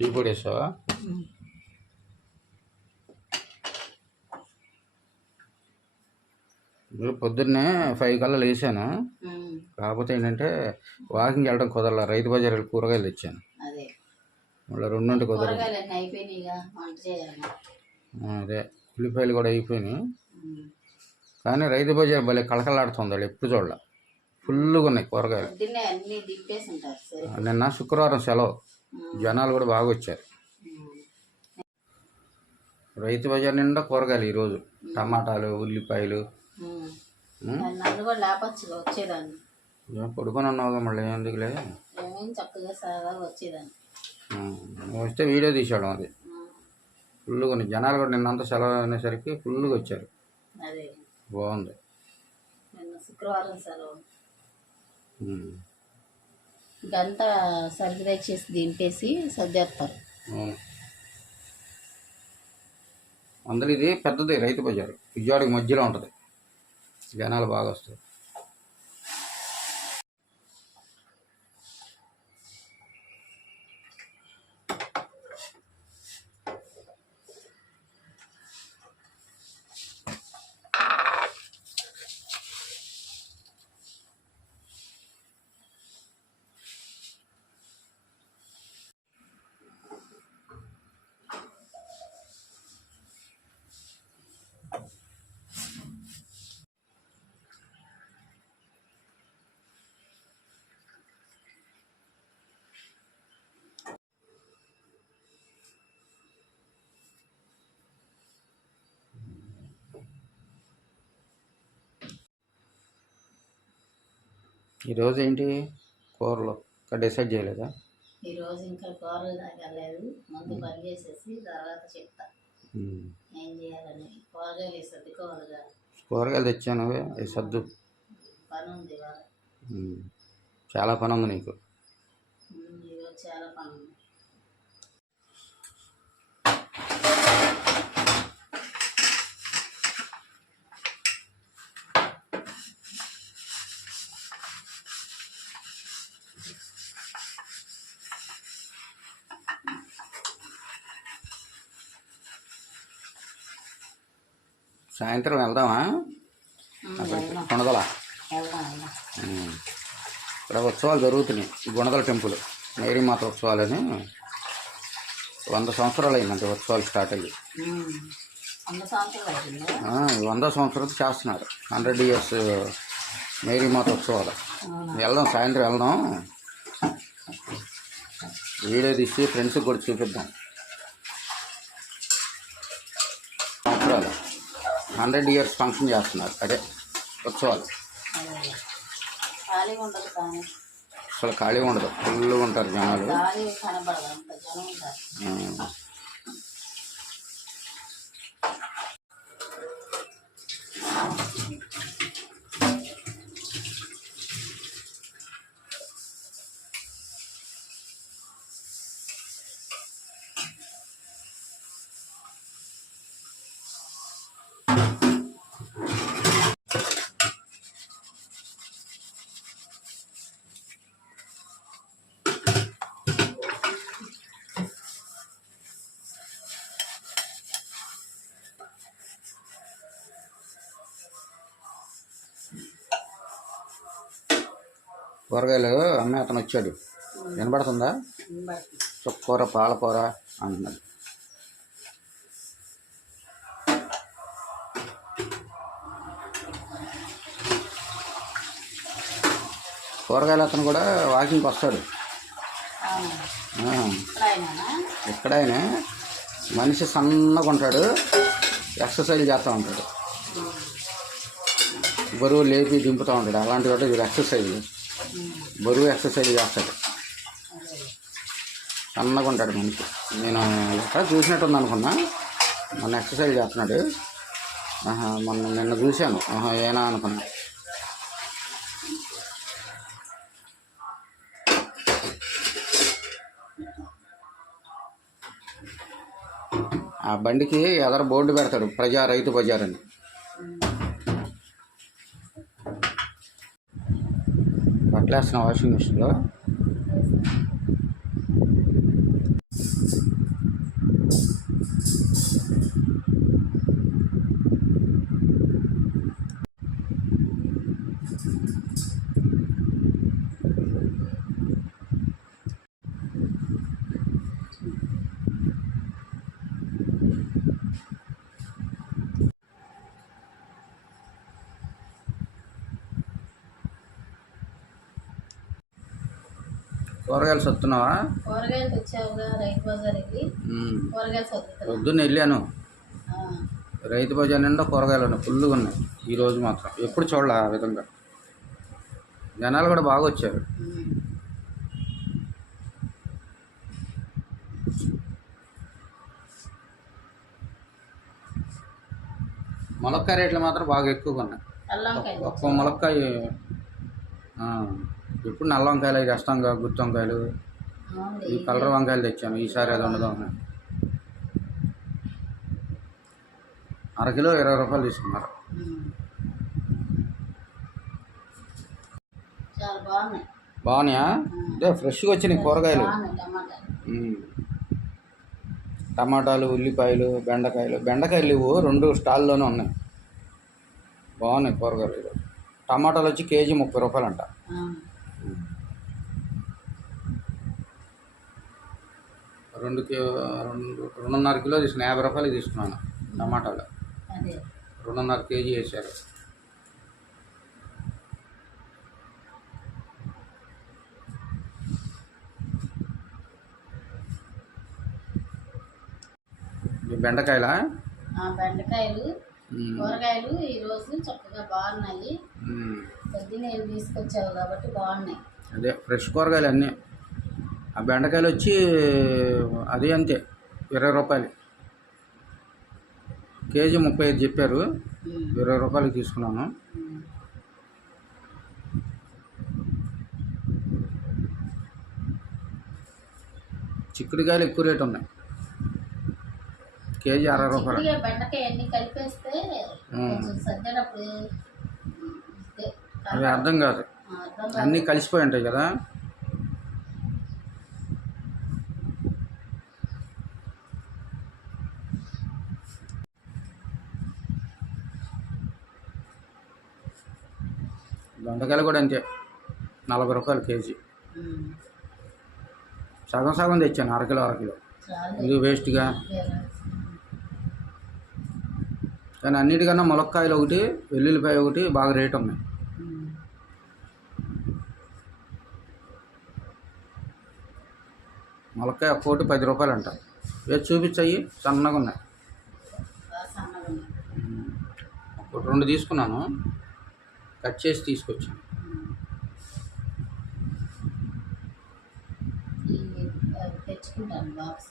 Tea పొడి వేసావా పొద్దున్నే ఫైవ్ కల్లా లేచాను. కాకపోతే ఏంటంటే వాకింగ్ వెళ్ళడం కుదరలా. రైతు బజార్ వెళ్ళి కూరగాయలు తెచ్చాను. మళ్ళీ రెండుంటి కుదరదు. అదే. ఉల్లిపాయలు కూడా అయిపోయినాయి. కానీ రైతు బజార్ భలే కళకళలాడుతుంది వాళ్ళు ఎప్పుడు చూడాల. ఫుల్గా ఉన్నాయి కూరగాయలు నిన్న శుక్రవారం సెలవు. జనాలు కూడా బాగా వచ్చారు. రైతు బజార్ నిండా కూరగాయలు ఈరోజు టమాటాలు ఉల్లిపాయలు. పడుకొని ఉన్నావుగా మళ్ళీ ఎందుకులే? వస్తే వీడియో తీసాడు అది. ఫుల్గా ఉన్నాయి జనాలు కూడా నిన్నంతా సెలవు అనేసరికి ఫుల్గా వచ్చారు. బాగుంది. శుక్రవారం సెలవు. గంట సర్జరీ చేసి దింపేసి సర్దేస్తారు అవును అందులో ఇది పెద్దది రైతు బజారు. విజయవాడకి మధ్యలో ఉంటుంది. జనాలు బాగా వస్తారు. ఈరోజు ఏంటి కూరలు? ఇంకా డిసైడ్ చేయలేదా? ఈరోజు ఇంకా కూరలు తాగలేదు ముందు పని చేసేసి తర్వాత చెప్తా. ఏం చేయాలని? కూరగాయలు సర్దుకోవాలిగా కూరగాయలు తెచ్చాను. అవి సర్దు పని ఉంది. చాలా పని ఉంది నీకు ఈరోజు చాలా పని ఉంది సాయంత్రం వెళ్దామా? ఉమ్. ఇక్కడ ఉత్సవాలు జరుగుతున్నాయి. ఈ గుణదల టెంపుల్ మేరీమాత ఉత్సవాలని వంద సంవత్సరాలు అయిందంటే ఉత్సవాలు స్టార్ట్ అయ్యి. వంద సంవత్సరాలు చేస్తున్నారు. హండ్రెడ్ ఇయర్స్ మేరీమాత ఉత్సవాలు. వెళ్దాం సాయంత్రం వెళ్దాం. వీడియో తీసి ఫ్రెండ్స్కి కూడా చూపిద్దాం. సంవత్సరాలు. హండ్రెడ్ ఇయర్స్ ఫంక్షన్ చేస్తున్నారు. అదే ఉత్సవాలు. అసలు ఖాళీ ఉండదు. ఫుల్గా ఉంటారు జనాలు. కూరగాయలు అమ్మే అతను వచ్చాడు. వినబడుతుంది. చుక్కూర పాలకూర అంటున్నాడు. కూరగాయలు అతను కూడా వాకింగ్కి వస్తాడు. ఎక్కడైనా మనిషి సన్నగా ఉంటాడు ఎక్సర్సైజ్ చేస్తూ ఉంటాడు. బరువు లేపి దింపుతూ ఉంటాడు. అలాంటి వాడు వీడు ఎక్సర్సైజ్. బరువు ఎక్సర్సైజ్ చేస్తాడు. సన్నగా ఉంటాడు మనిషి. నేను ఎక్కడ చూసినట్టుంది అనుకున్నా. మొన్న ఎక్సర్సైజ్ చేస్తున్నాడు. ఆహా మొన్న నిన్న చూశాను. ఆహా ఏనా అనుకున్నా. ఆ బండికి ఎదర బోర్డు పెడతాడు. ప్రజా రైతు బజార్ అని. ক্লাস নেওয়া শুরু ছিল కూరగాయలు సత్తున్నావా? కూరగాయలు తెచ్చావుగా రైతు బజార్కి. ఉమ్. కూరగాయలు సర్దుతున్నా పొద్దున్న వెళ్ళాను. రైతు బజార్ నిండా కూరగాయలు ఉన్నాయి ఫుల్గా ఉన్నాయి ఈ రోజు మాత్రం. ఎప్పుడు చూడాలి ఆ విధంగా. జనాలు కూడా బాగా వచ్చారు. ములక్కాయ రేట్లు మాత్రం బాగా ఎక్కువగా ఉన్నాయి. ఒక్క ములక్కాయ ఇప్పుడు నల్ల వంకాయలు అవి రస్తంగా గుత్తి వంకాయలు ఈ కలర్ వంకాయలు తెచ్చాను ఈసారి అది ఉండదు అరకిలో ఇరవై రూపాయలు తీసుకున్నారు. బాగున్నాయి. అదే ఫ్రెష్గా వచ్చినాయి కూరగాయలు. టమాటాలు. ఉల్లిపాయలు బెండకాయలు. బెండకాయలు ఇవ్వు రెండు స్టాల్లోనే ఉన్నాయి. బాగున్నాయి కూరగాయలు. టమాటాలు వచ్చి కేజీ ముప్పై రూపాయలు అంట రెండు రెండు రెండున్నర కిలో తీసుకున్నా యాభై రూపాయలు తీసుకున్నాను టమాటాలు. రెండున్నర కేజీ వేసారు ఈ బెండకాయలా? బెండకాయలు. కూరగాయలు ఈరోజు చక్కగా బాగున్నాయి. పొద్దున్నే తీసుకొచ్చావు కాబట్టి బాగున్నాయి. అదే ఫ్రెష్ కూరగాయలు అన్నీ. ఆ బెండకాయలు వచ్చి అది అంతే ఇరవై రూపాయలు. కేజీ ముప్పై ఐదు చెప్పారు ఇరవై రూపాయలకి తీసుకున్నాను. చిక్కుడుకాయలు ఎక్కువ రేటు ఉన్నాయి. కేజీ అరవై రూపాయలు. ఆ, అర్థం కాదు. అన్నీ కలిసిపోయి ఉంటాయి కదా. బెండకాయలు కూడా అంతే. నలభై రూపాయలు కేజీ. సగం సగం తెచ్చాను అరకిలో అరకిలో ఇది వేస్ట్గా. కానీ అన్నిటికన్నా ములక్కాయలు ఒకటి వెల్లుల్లిపాయ ఒకటి బాగా రేట్ ఉన్నాయి. ములక్కాయ ఒక్కోటి పది రూపాయలు అంట. వేసి చూపించాయి? సన్నగా ఉన్నాయి. ఒకటి రెండు తీసుకున్నాను. కట్ చేసి తీసుకొచ్చాను తెచ్చుకుంటాను బాక్స్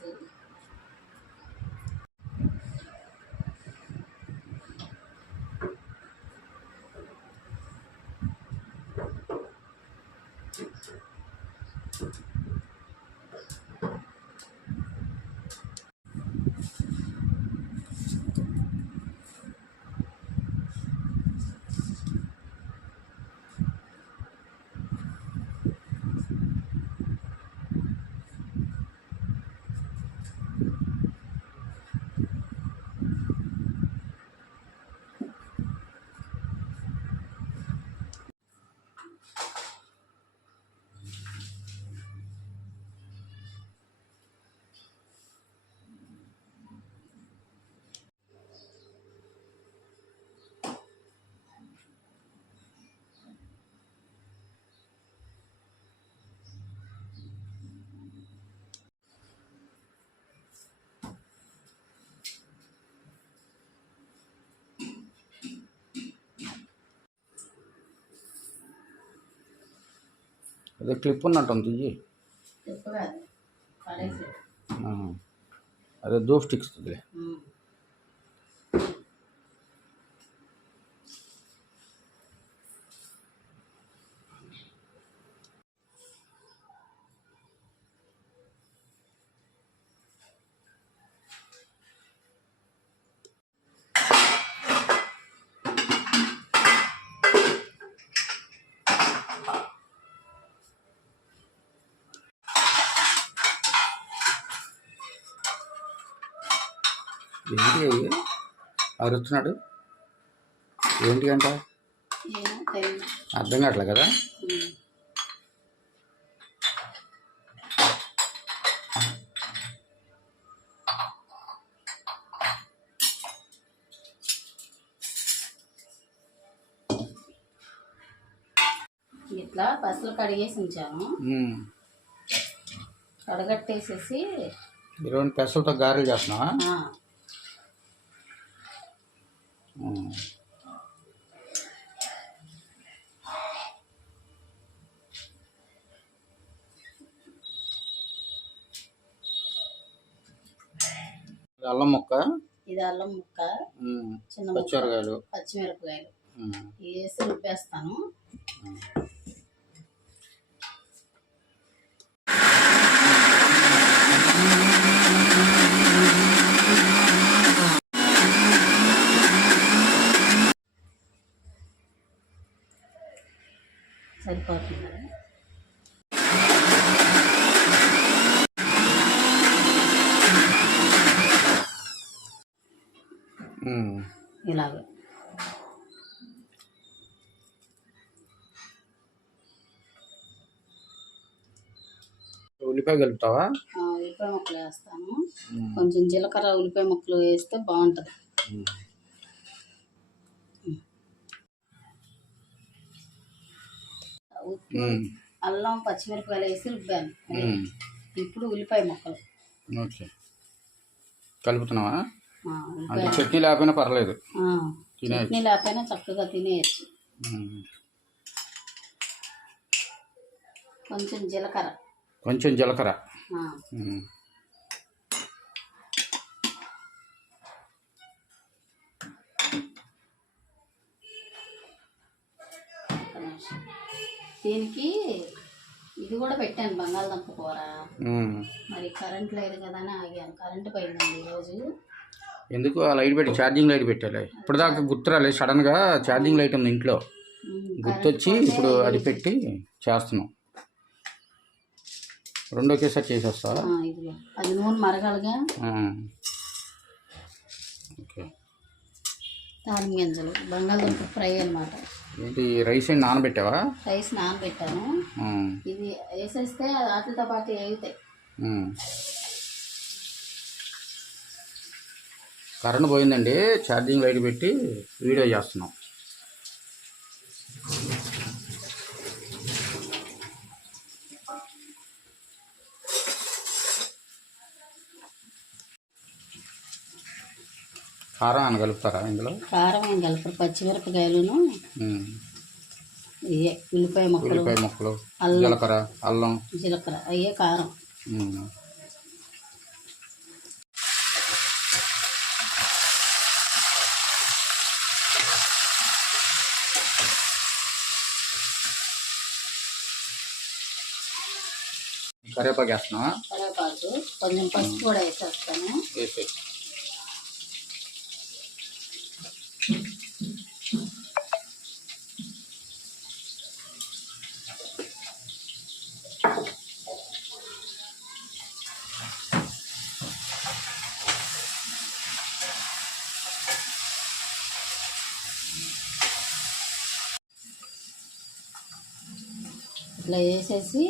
అదే క్లిప్ ఉన్నట్టుంది తీయి. అదే దూప్ స్టిక్స్ ఏంటి అవి అరుస్తున్నాడు. ఏంటి అంట? అర్థం కావట్లే కదా. ఇట్లా పసలు కడిగేసి ఉంచాను. కడగట్టేసేసి ఈరోజు పెసలతో గారెలు చేస్తున్నావా? అల్లం ముక్క? ఇది అల్లం ముక్క. చిన్న పచ్చిమిరపకాయలు. ఇవి వేసి రుబ్బేస్తాను. సరిపోతుంది. ఇలాగే. ఉల్లిపాయ కలుపుతావా? ఉల్లిపాయ ముక్కలు వేస్తాను. ఉమ్. కొంచెం జీలకర్ర ఉల్లిపాయ ముక్కలు వేస్తే బాగుంటుంది. ఉప్పు. అల్లం పచ్చిమిరపకాయలు వేసి రుబ్బాను. ఇప్పుడు ఉల్లిపాయ ముక్కలు. ఓకే. కలుపుతున్నావా? అంటే చట్నీ లేకపోయినా పర్లేదు. చట్నీ లేకపోయినా చక్కగా తినేయచ్చు. కొంచెం జీలకర్ర. కొంచెం జీలకర్ర. ఆ, ఉమ్. దీనికి ఇది కూడా పెట్టాను బంగాళదుంప కూర. మరి కరెంట్ లేదు కదా అని ఆగాను కరెంట్ పోయిందండి ఈరోజు. ఎందుకు ఆ లైట్ పెట్టి ఛార్జింగ్ లైట్ పెట్టాలి? ఇప్పటిదాకా గుర్తురాలేదు సడన్గా ఛార్జింగ్ లైట్ ఉంది ఇంట్లో. గుర్తొచ్చి ఇప్పుడు అది పెట్టి చేస్తున్నాం. రెండు ఒకేసారి చేసేస్తా? అది నూనె మరగాలిగా. ఓకే. తాలిం గింజలు బంగాళదుంప ఫ్రై అన్నమాట. ఏంటి రైస్ ఏంటి నానబెట్టావా రైస్ నానబెట్టాను. ఇది వేసేస్తే వాటితో పాటు వేగుతాయి. కరెంట్ పోయిందండి ఛార్జింగ్ లైట్ పెట్టి వీడియో చేస్తున్నాం కారం అని కలుపుతారా ఇందులో? కారం ఏం కలపరు పచ్చిమిరపకాయలును. ఇవే ఉల్లిపాయ ముక్కలు. ఉల్లిపాయ ముక్కలు అల్లం. జీలకర్ర అల్లం. జీలకర్ర. అయ్యే కారం. కరివేపాకు వేస్తున్నావా? కరివేపాకు. కొంచెం పసుపు కూడా వేసేస్తాను. వేసే ఇట్లా వేసేసి.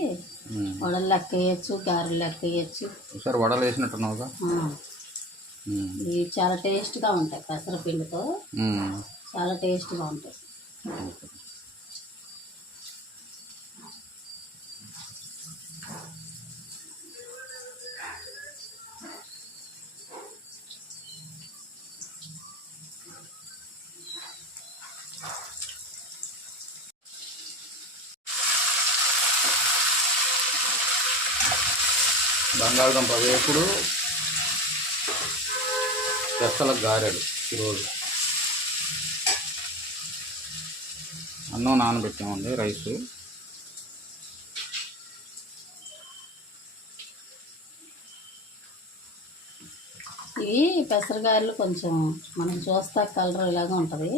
వడలు లెక్క వేయచ్చు గారెలు లెక్క వేయచ్చు ఒకసారి వడలు వేసినట్టున్నావుగా. ఇవి చాలా టేస్ట్గా ఉంటాయి పెసరపిండితో. చాలా టేస్ట్గా ఉంటాయి బంగాళదుంప వేపుడు పెసల గారెలు ఈరోజు. అన్నం నానబెట్టామండి రైస్. ఇవి పెసరగాయలు కొంచెం మనం చూస్తా కలర్ ఇలాగా ఉంటుంది.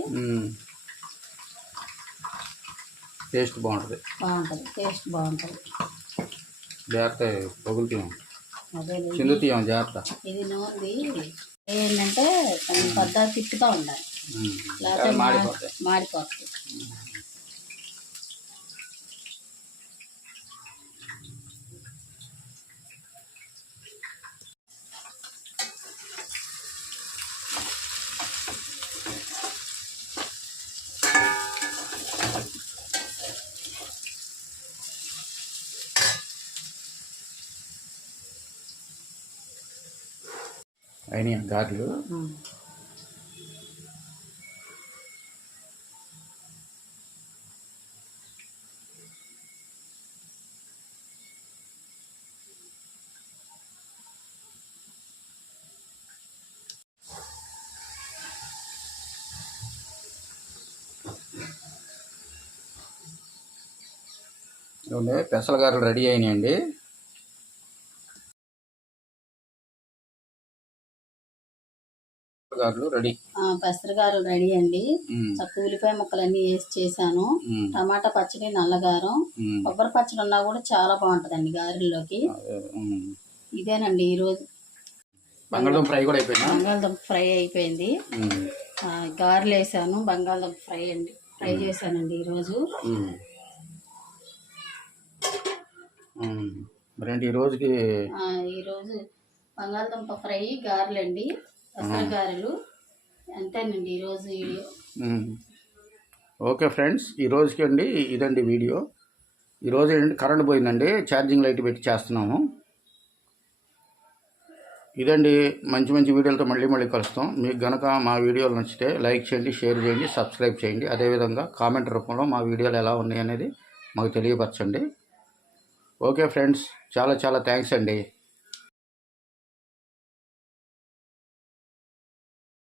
టేస్ట్ బాగుంటుంది. బాగుంటుంది టేస్ట్ బాగుంటుంది. జాగ్రత్త పగులుతాం అదే చిందు తీయం జాగ్రత్త. ఇది నూనెది. ఏంటంటే పద్ధతి తిప్పుతూ ఉండాలి. లేకపోతే మాడిపోతుంది అయినాయి. ఇదిగోండి పెసల గారెలు రెడీ అయినాయండి గారెలు రెడీ. ఆ, పెసరగారు రెడీ అండి. చక్క ఉల్లిపాయ ముక్కలన్నీ వేసి చేశాను. టమాటా పచ్చడి నల్లగారం. కొబ్బరి పచ్చడి ఉన్నా కూడా చాలా బాగుంటుందండి గారెల్లోకి. ఇదేనండి ఈరోజు. బంగాళదుంప ఫ్రై కూడా అయిపోయిందా? బంగాళదుంప ఫ్రై అయిపోయింది. గారెలు వేసాను. బంగాళదుంప ఫ్రై అండి. ఫ్రై చేశానండి ఈరోజు. మరేంటి ఈ రోజుకి? ఆ, ఈరోజు బంగాళదుంప ఫ్రై గారెలండి. పెసర అంతేనండి ఈరోజు వీడియో. ఓకే ఫ్రెండ్స్ ఈ రోజుకి అండి ఇదండి వీడియో. ఈరోజు ఏంటంటే కరెంట్ పోయిందండి ఛార్జింగ్ లైట్ పెట్టి చేస్తున్నాము. ఇదండి మంచి మంచి వీడియోలతో మళ్ళీ మళ్ళీ కలుస్తాం. మీకు గనక మా వీడియోలు నచ్చితే లైక్ చేయండి షేర్ చేయండి సబ్స్క్రైబ్ చేయండి. అదేవిధంగా కామెంట్ రూపంలో మా వీడియోలు ఎలా ఉన్నాయి అనేది మాకు తెలియపరచండి. ఓకే ఫ్రెండ్స్ చాలా చాలా థ్యాంక్స్ అండి.